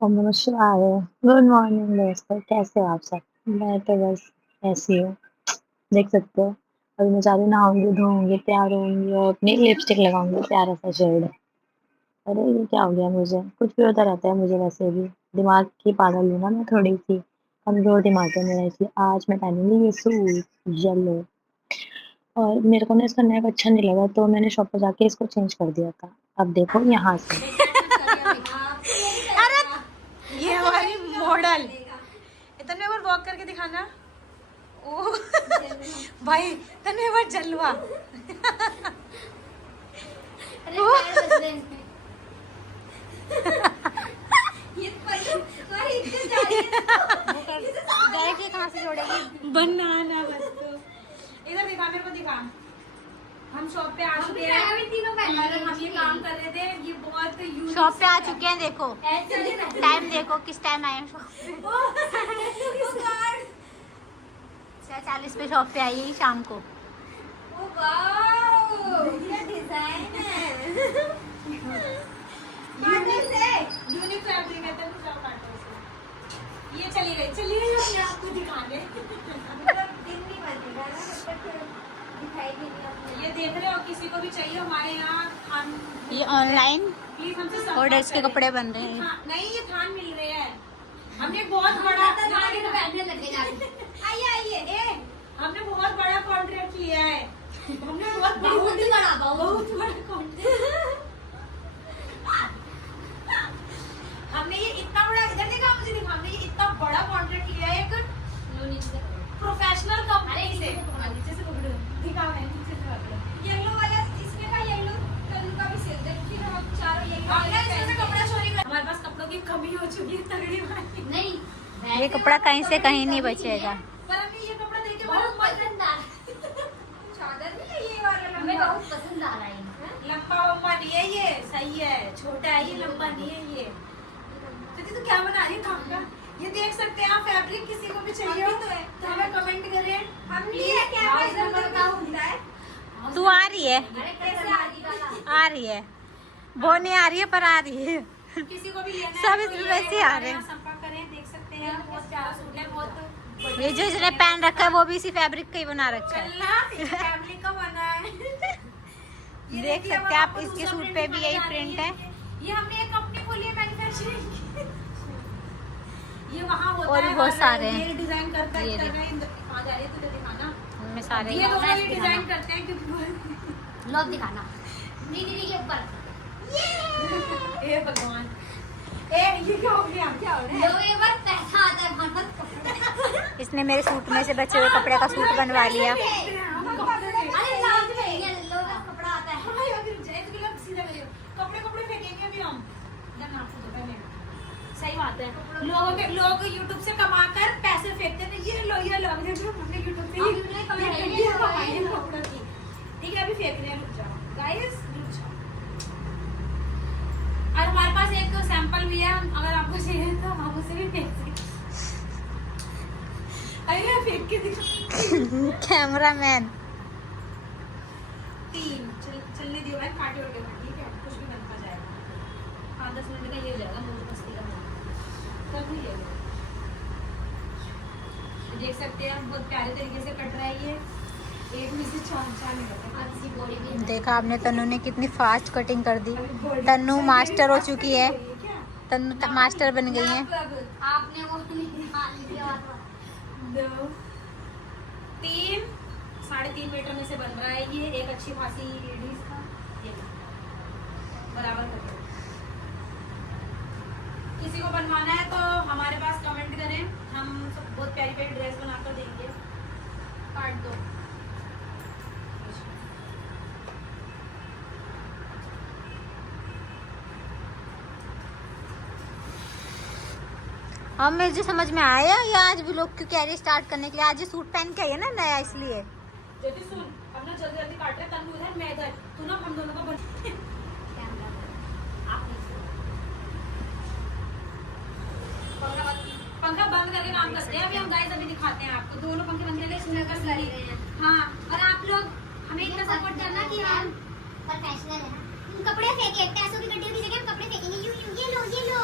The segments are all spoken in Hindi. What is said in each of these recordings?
ओम नमः शिवाय। गुड मॉर्निंग दोस्तों, कैसे हो आप सब? मैं तो बस ऐसी हूँ, देख सकते हो। अभी मैं जा रही हूँ, नहाऊँगी, धोऊँगी, तैयार होऊँगी और अपनी लिपस्टिक लगाऊँगी, प्यारा सा शेड है। अरे! ये क्या हो गया मुझे? कुछ भी होता रहता है मुझे वैसे भी। दिमाग की पागल हूँ ना मैं थोड़ी-सी, कमज़ोर दिमाग है मेरा, इसलिए आज मैं पहनूँगी ये सूट येलो। और मेरे को ना इसका नेक अच्छा नहीं लगा तो मैंने शॉप पे जाके इसको चेंज कर दिया था। अब देखो यहाँ से। अरे ये हमारी मॉडल इतने बार वॉक करके दिखाना। ओ भाई तन्ने बार जलवा। डायरेक्टली कहाँ से जोड़ेगी? बनाना बस तो इधर दिखा, मेरे को दिखा। हम शॉप पे आ चुके हैं और हम ये काम कर रहे थे। ये बहुत यूनिक शॉप पे आ चुके हैं, देखो टाइम देखो किस टाइम आए हैं शॉप पे। 6:40 पे शॉप पे आई है शाम को। यूनिक फैब्रिक है। तो जाओ काटो इसे। ये चली गई अपने आप को दिखाने। ये देख रहे हो, किसी को भी चाहिए हमारे यहाँ ये ऑनलाइन प्लीज हमसे संपर्क ऑर्डर्स के करें। कपड़े बन रहे हैं। नहीं, ये थान मिल रहे हैं। हमने बहुत बड़ा हमने बहुत बड़ा कॉन्ट्रैक्ट लिया है। हमने बहुत बड़ा कॉन्ट्रैक्ट। हमने ये इतना बड़ा, इधर देखा, मुझे दिखा, हमने ये इतना बड़ा कॉन्ट्रैक्ट लिया है एक प्रोफेशनल कंपनी से। नीचे से पकड़ो, दिखा, मैं नीचे से पकड़ो। येलो वाला इसमें का येलो कलर का भी सिल दे, फिर हम चारों येलो वाले कपड़ा चोरी कर। हमारे पास कपड़ों की कमी हो चुकी है तगड़ी वाली। नहीं, ये कपड़ा कहीं से कहीं नहीं बचेगा। पर हमें ये कपड़ा देख के बहुत पसंद आ रहा। चादर नहीं है ये वाला, हमें बहुत पसंद आ रहा है। लंबा वंबा नहीं है ये, सही है, छोटा है ये, लंबा नहीं है ये। तो क्या बना रही है काम का? ये देख सकते हैं आप, फैब्रिक किसी को भी चाहिए हो तो हमें कमेंट करें। हम नहीं है क्या नंबर का होता है। तू आ रही है? आ रही है, वो नहीं आ रही है पर आ रही है। किसी को भी लेना है सब तो इसमें वैसे ही आ रहे हैं। संपर्क करें, देख सकते हैं। बहुत प्यारा सूट है, बहुत ये जो इसने पहन रखा है वो भी इसी फैब्रिक का ही बना रखा है। फैब्रिक का बना है। ये देख देखिए, सकते हैं आप, आपको इसके दूसरा सूट पे भी यही दिखाने प्रिंट जा है। रही ये हमने एक कंपनी खोली है मैन्युफैक्चरिंग। ये वहाँ होता और है बहुत सारे ये डिजाइन करता ये है। कहाँ जा रही है, तुझे दिखाना। इनमें सारे ये दोनों ये डिजाइन करते हैं क्योंकि लोग दिखाना दीदी के ऊपर। ये भगवान, ये क्या हो गया? क्या हो रहा है? लोग एक बार पैसा आता है। इसने मेरे सूट में से बचे हुए कपड़े का सूट बनवा लिया। अरे लाज में ये लोग का कपड़ा आता है। हां यार, जय तो लोग सीधा करियो। कपड़े फेंकेंगे अभी हम। जब आपको तो पहले सही बात है। लोग YouTube से कमाकर पैसे फेंकते थे। ये लो हमने YouTube से ये कपड़ों की। ठीक है, अभी फेंक रहे हैं, रुक जाओ गाइस, रुक जाओ। और हमारे पास एक सैंपल भी है, अगर आपको चाहिए तो हम उसे भी फेंक सकते हैं। अरे फेंक के दिखा। कैमरामैन 3 चलने दियो भाई, काटे और के ठीक है, कुछ भी बनता जाएगा। 5-10 मिनट का ये हो जाएगा, मुझे मस्ती का तब नहीं लेगा। देख सकते हैं बहुत प्यारे तरीके से कट रहा है ये। एक में से 4 निकलता है। देखा आपने, तन्नू ने कितनी फास्ट कटिंग कर दी। तन्नू मास्टर हो चुकी है, तन्नू मास्टर बन गई है। आपने वो 2 3 3.5 मीटर में से बन रहा है ये, एक अच्छी खासी लेडीज का। ये बराबर करके किसी को बनवाना है तो हमारे पास कमेंट करें, हम सब बहुत प्यारी प्यारी ड्रेस बनाकर देंगे। काट दो। अब मुझे समझ में आया ये आज भी लोग क्यों कैरी स्टार्ट करने के लिए आज ये सूट पहन के आई है ना नया, इसलिए। ज्योति सुन, अब ना जल्दी जल्दी काट रहे, तन्नू इधर, मैं इधर, तू ना हम दोनों का बन। पंखा बंद करके काम करते हैं अभी हम गाइस, अभी दिखाते हैं आपको। दोनों पंखे बंद करके सुनने का सही है। हाँ, और आप लोग हमें इतना सपोर्ट करना कि हम प्रोफेशनल है। कपड़े फेंके, पैसों की गड्डियों की जगह हम कपड़े फेंकेंगे। ये लो।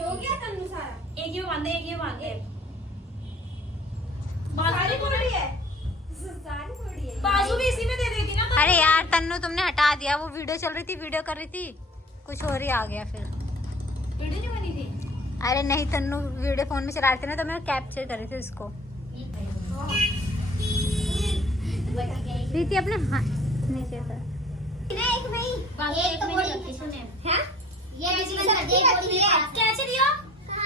ये हो गया तन्नू सारा, एक ये बांधे, एक ये बांधे, सारी थोड़ी है, सारी थोड़ी है, बाजू भी इसी में दे देगी ना। अरे यार तन्नू तुमने हटा दिया, वो वीडियो चल रही थी, वीडियो कर रही थी, कुछ और ही आ गया फिर। वीडियो नहीं बनी थी? अरे नहीं, तन्नू वीडियो फोन में चला रही थी ना, तो मैं कैप्चर कर रही थी उसको। प्रीति अपने नीचे कर। एक नहीं, एक तो बोली सुने हैं, ये किसी में से एक बोली है, कैसे दिया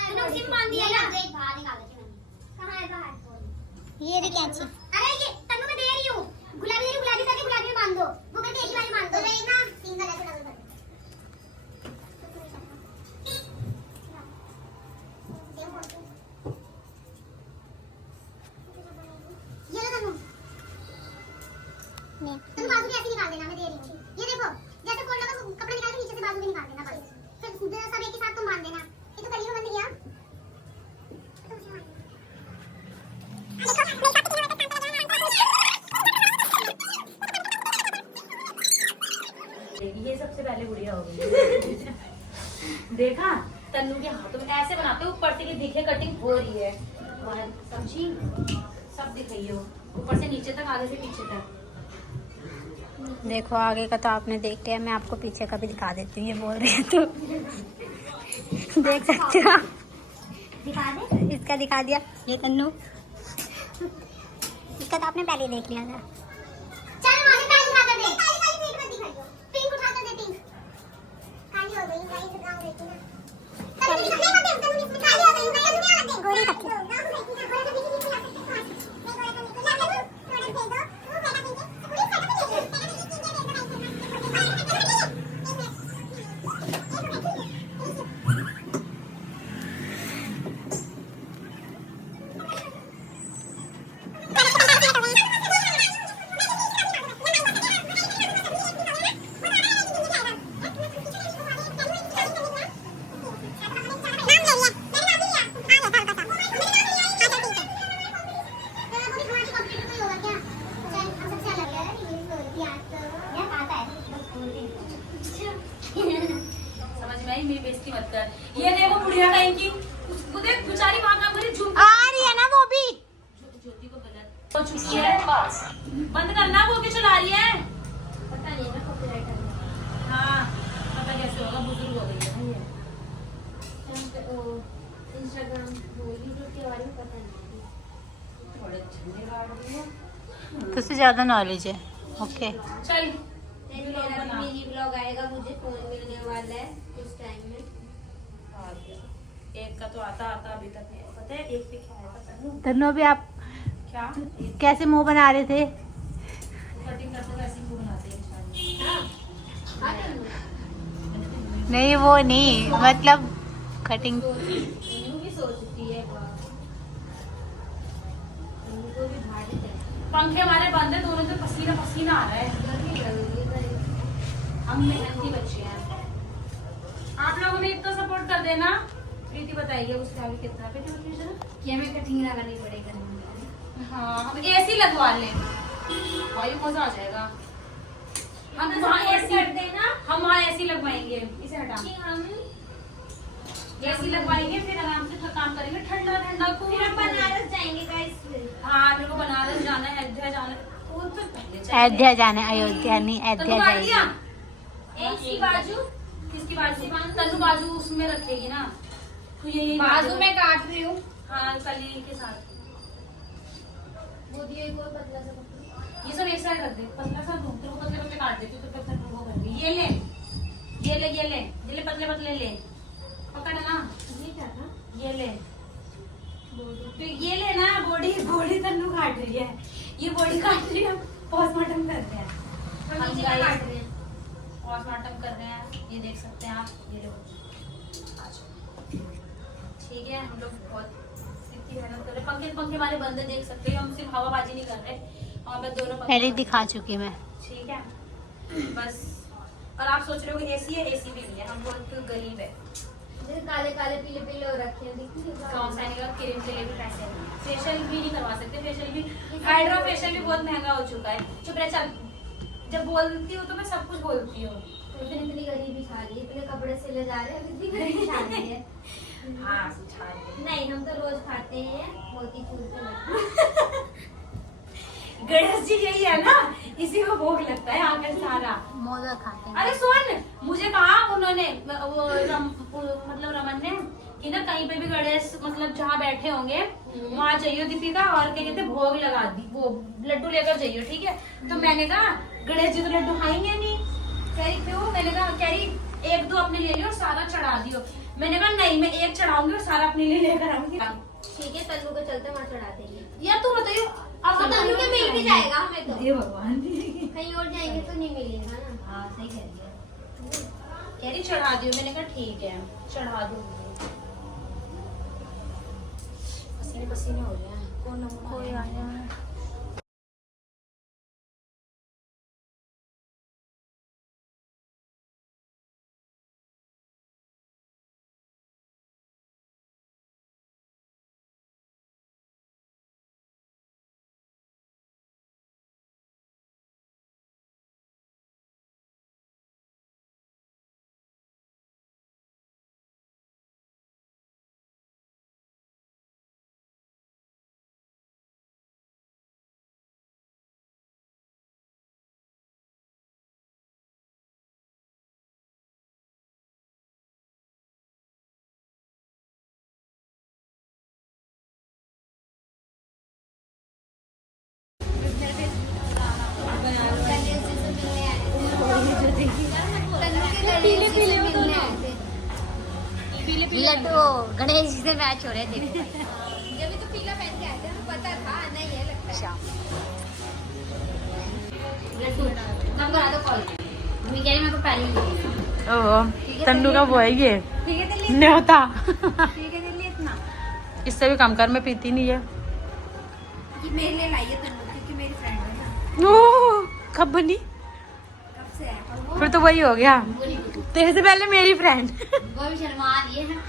तूने उसी में बांध दिया ना? देख बाहर निकाल दी मैंने, कहां है बाहर? ये देखिए कैंची, अरे ये तन्नू मैं दे रही हूं, गुलाबी करके गुलाबी में बांध दो, वो कहते एक ही बार बांध दो, एक ना सिंगल ऐसे डबल कर, ये लो तन्नू, तुम बाजू भी ऐसे निकाल देना, मैं दे रही हूँ। ये देखो जैसे कोट लगा कपड़ा निकाल के नीचे से बाजू भी निकाल देना, बस फिर सब एक ही साथ तुम बांध देना। ये तो कली में बंद किया, ये सबसे पहले गुड़िया हो गई। देखा तन्नू के हाथों में ऐसे बनाते, ऊपर से कि दिखे कटिंग हो रही है, और समझी सब दिख रही हो, ऊपर से नीचे तक, आगे से पीछे तक। देखो आगे का तो आपने देख लिया, मैं आपको पीछे का भी दिखा देती हूँ, ये बोल रही है तो देख सकते हो। दिखा दे, इसका दिखा दिया, ये तन्नू, इसका तो आपने पहले देख लिया था। चल मुझे काली उठा कर दे, काली पिंक मत दिखाइयो, पिंक उठा कर दे, पिंक काली हो गई, गाइस ब्राउन रहती ना, तन्नू इसमें मत दे, तन्नू इसमें काली हो गई, मैं दुनिया मत दे, गोरी रख लो, गोरी तो बीच में ला सकते हो, नहीं गोरी तो निकल ला दे, थोड़ा दे दो, वो बेटा पिंक है, पूरी सारा दे दो, बेटा पिंक समझ में आई, मेरी बेइज्जती मत कर। ये देखो बुढ़िया कहीं की, उसको देख बेचारी वहां काम करे, झूम आ रही है ना वो भी, ज्योति को गलत हो चुकी है, बंद करना, वो क्यों चला रही है? पता नहीं ना कॉपीराइट है, हाँ पता कैसे होगा, बुजुर्ग हो गई है ये। इंस्टाग्राम यूट्यूब के बारे में पता नहीं, थोड़े झंडे गाड़ रही है। तुझसे ज्यादा नॉलेज है। ओके चल मिनी ब्लॉग आएगा, मुझे फोन मिलने वाला है उस टाइम में। एक का तो आता अभी तक नहीं पता है, एक पे क्या है पता नहीं तन्नू अभी आप क्या, कैसे मुंह बना रहे थे? कटिंग करते वैसे ही बनाते हैं इंसान। नहीं वो नहीं, मतलब कटिंग। तन्नू भी सोचती है बहुत, तन्नू को भी भारी है, पंखे हमारे बंद है, दोनों से पसीना पसीना आ रहा है, गर्मी लग रही है, हम मेहनती बच्चे हैं। आप लोगों ने इतना सपोर्ट कर देना। प्रीति बताइए उसके आगे कितना पे क्या मैं कटिंग लगानी पड़ेगा? हाँ हम एसी लगवा लें, वायु मजा आ जाएगा। हम वहाँ एसी कर देना, हम वहाँ एसी लगवाएंगे, इसे हटा कि हम एसी लगवाएंगे, फिर आराम से काम करेंगे, ठंडा ठंडा को। फिर हम बनारस जाएंगे गाइस। हाँ मेरे को बनारस जाना है, अयोध्या जाना है, वो तो पहले चलेंगे। अयोध्या जाना है, अयोध्या नहीं तन्नू अयोध्या काट जाएगी। दिया? इसकी बाजू, किसकी बाजू? तन्नू बाजू उसमें रखेगी ना, तो ये बाजू में काट रही हूँ, हाँ कली के साथ। वो दिए कोई पतला सा कपड़ा। ये सब एक साइड रख दे, पतला सा दूँ तेरे को, पतले पतले काट देती तो फिर तन्नू वो कर दी। ये ले ये ले ये ले ये ले, पतले पतले ले, पकड़ ना, ये क्या था? ये ले तो ये ले ना। बॉडी बॉडी तन्नू काट रही है, ये बॉडी काट रही है, पोस्टमार्टम कर रहे हैं हम हम नीचे guys का काट रहे हैं। पोस्टमार्टम कर रहे हैं, ये देख सकते हैं आप, ये देखो आज ठीक है। हम लोग बहुत इतनी मेहनत कर रहे हैं, पंखे पंखे हमारे बंद है, देख सकते हैं। हम सिर्फ हवाबाजी नहीं कर रहे, और मैं दोनों पंखे पहले बंद दिखा चुकी मैं। ठीक है बस। और आप सोच रहे हो कि एसी है, एसी भी नहीं है, हम बहुत गरीब है। काले काले पीले पीले हो रखे हैं, देखिए कौन सा नहीं, क्रीम के लिए भी पैसे हैं, फेशियल भी नहीं करवा सकते, फेशियल भी हाइड्रा फेशियल भी बहुत महंगा हो चुका है। चुप रह, चल जब बोलती हूँ तो मैं सब कुछ बोलती हूँ। फिर इतनी गरीबी छा रही है, इतने कपड़े सिले जा रहे हैं, इतनी गरीबी छा रही है। हाँ छान के। नहीं हम तो रोज खाते हैं मोती चूर के गणेश जी यही है ना, इसी को भोग लगता है आकर सारा। मोदक खाते हैं। अरे सुन, मुझे कहा उन्होंने मतलब रमन ने कि ना कहीं पे भी गणेश मतलब जहाँ बैठे होंगे वहाँ चाहिए दीपिका, और क्या कहते भोग लगा दी, वो लड्डू लेकर जाइयो, ठीक है। तो मैंने कहा गणेश जी तो लड्डू खाएंगे नहीं, कह रही क्यों, मैंने कहा कह रही एक दो अपने ले लियो और सारा चढ़ा दियो। मैंने कहा नहीं, मैं एक चढ़ाऊंगी और सारा अपने लिए लेकर आऊंगी। ठीक है तल्लू को चलते वहाँ चढ़ा देंगे। या तू बताइयो, अब तो तल्लू के मिल भी जाएगा हमें तो। ये भगवान कहीं और जाएंगे तो नहीं मिलेगा ना। हाँ सही कह रही है, कह रही चढ़ा दियो। मैंने कहा ठीक है चढ़ा दूंगी। पसीने पसीने हो रहे हैं, कौन नमूना कोई है? आया है। लड्डू गणेश जी से मैच हो रहे थे। जब भी तो पीला पहन के आए थे हमें पता था नहीं है लगता है। लड्डू कब करा दो कॉल, मम्मी कह रही मेरे को पहले ही ओह तन्नू का वो है ये ठीक है दिल्ली, न्योता। ठीक है दिल्ली इतना इससे भी कम कर, मैं पीती नहीं है। कि मेरे लिए लाइए तन्नू क्योंकि मेरी फ्रेंड है ना। ओह कब बनी, कब से है और वो फिर तो वही हो गया, तेरे से पहले मेरी फ्रेंड। वो भी शर्मा रही है।